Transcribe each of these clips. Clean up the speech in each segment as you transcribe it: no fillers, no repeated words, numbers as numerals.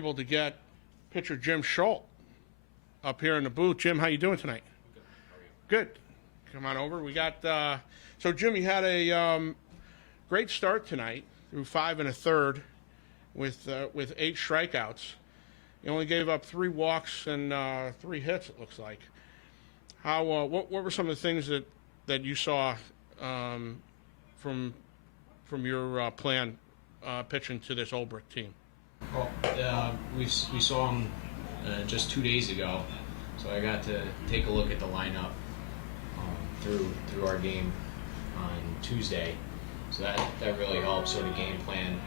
able to get pitcher Jim Schult up here in the booth. Jim, how you doing tonight? Good. Come on over. We got so Jim, you had a great start tonight through 5 1/3 with 8 strikeouts. You only gave up 3 walks and 3 hits. It looks like. How what were some of the things that you saw from your plan pitching to this Olbrich team? Well, we saw him just 2 days ago, so I got to take a look at the lineup through our game on Tuesday. So that really helped sort of game plan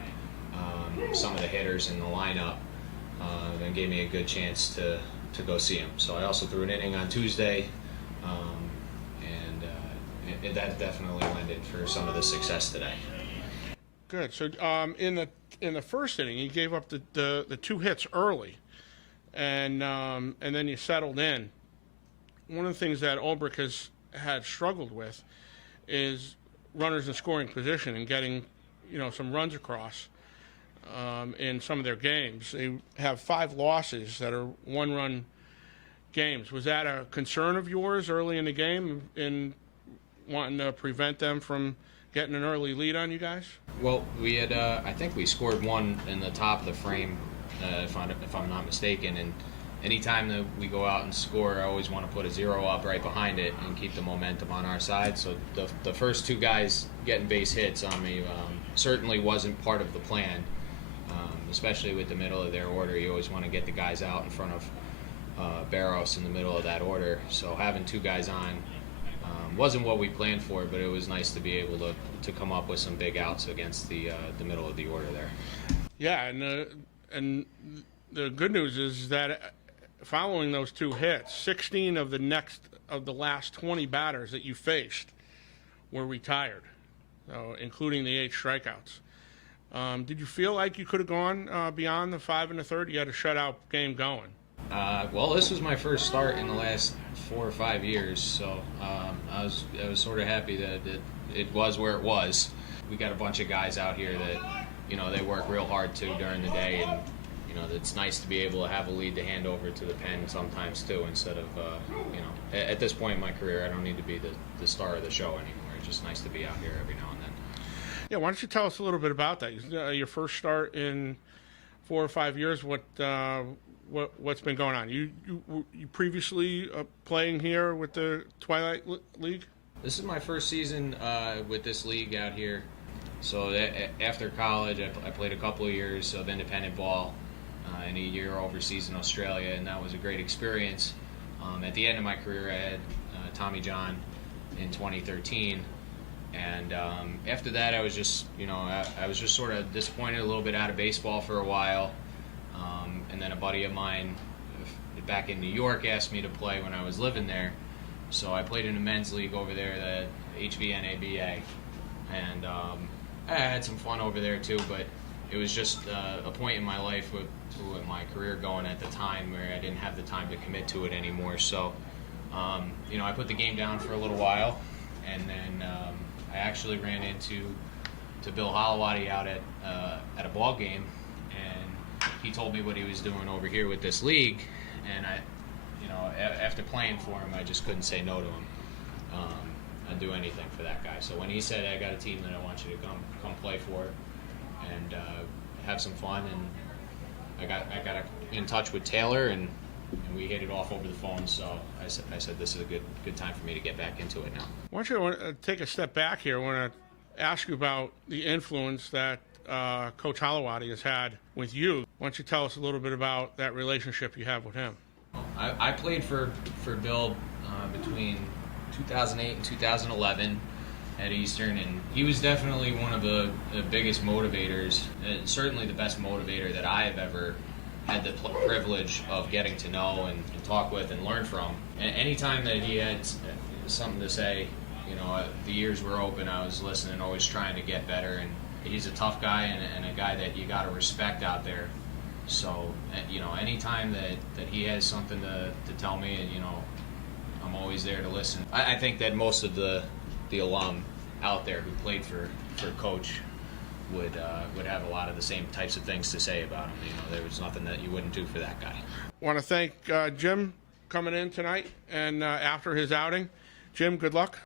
some of the hitters in the lineup and gave me a good chance to go see him. So I also threw an inning on Tuesday, and that definitely lended for some of the success today. Good. So in the first inning, you gave up the 2 hits early, and then you settled in. One of the things that Olbrich had struggled with is runners in scoring position and getting some runs across in some of their games. They have 5 losses that are 1-run games. Was that a concern of yours early in the game in wanting to prevent them from getting an early lead on you guys? Well, we had I think we scored 1 in the top of the frame, if I'm not mistaken. And anytime that we go out and score, I always want to put a 0 up right behind it and keep the momentum on our side. So the first 2 guys getting base hits on me certainly wasn't part of the plan, especially with the middle of their order. You always want to get the guys out in front of Barros in the middle of that order. So having 2 guys on wasn't what we planned for, but it was nice to be able to come up with some big outs against the middle of the order there. Yeah, and the good news is that following those 2 hits, 16 of the last 20 batters that you faced were retired, including the 8 strikeouts. Did you feel like you could have gone beyond the 5 1/3? You had a shutout game going. Well, this was my first start in the last 4 or 5 years, so I was sort of happy that it was where it was. We got a bunch of guys out here that they work real hard too during the day, and it's nice to be able to have a lead to hand over to the pen sometimes too, instead of at this point in my career I don't need to be the star of the show anymore. It's just nice to be out here every now and then. Yeah, why don't you tell us a little bit about that? Your first start in 4 or 5 years. What's been going on? You previously playing here with the Twilight League? This is my first season with this league out here. So after college, I played a couple of years of independent ball and a year overseas in Australia, and that was a great experience. At the end of my career, I had Tommy John in 2013, and after that, I was just sort of disappointed a little bit out of baseball for a while. And then a buddy of mine back in New York asked me to play when I was living there. So I played in a men's league over there, the HVNABA. And I had some fun over there too, but it was just a point in my life with my career going at the time where I didn't have the time to commit to it anymore. So, I put the game down for a little while, and then I actually ran into Bill Holowati out at a ball game, and he told me what he was doing over here with this league, and after playing for him, I just couldn't say no to him. I'd do anything for that guy. So when he said, I got a team that I want you to come play for and have some fun, and I got in touch with Taylor, and we hit it off over the phone. So I said this is a good time for me to get back into it now. Why don't you take a step back here? I want to ask you about the influence that Coach Holowati has had with you. Why don't you tell us a little bit about that relationship you have with him? I played for Bill between 2008 and 2011 at Eastern, and he was definitely one of the biggest motivators, and certainly the best motivator that I have ever had the privilege of getting to know and talk with and learn from. And anytime that he had something to say, the ears were open, I was listening, always trying to get better. And he's a tough guy and a guy that you got to respect out there. So, anytime that he has something to tell me, and I'm always there to listen. I think that most of the alum out there who played for Coach would have a lot of the same types of things to say about him. There was nothing that you wouldn't do for that guy. Want to thank Jim coming in tonight and after his outing. Jim, good luck.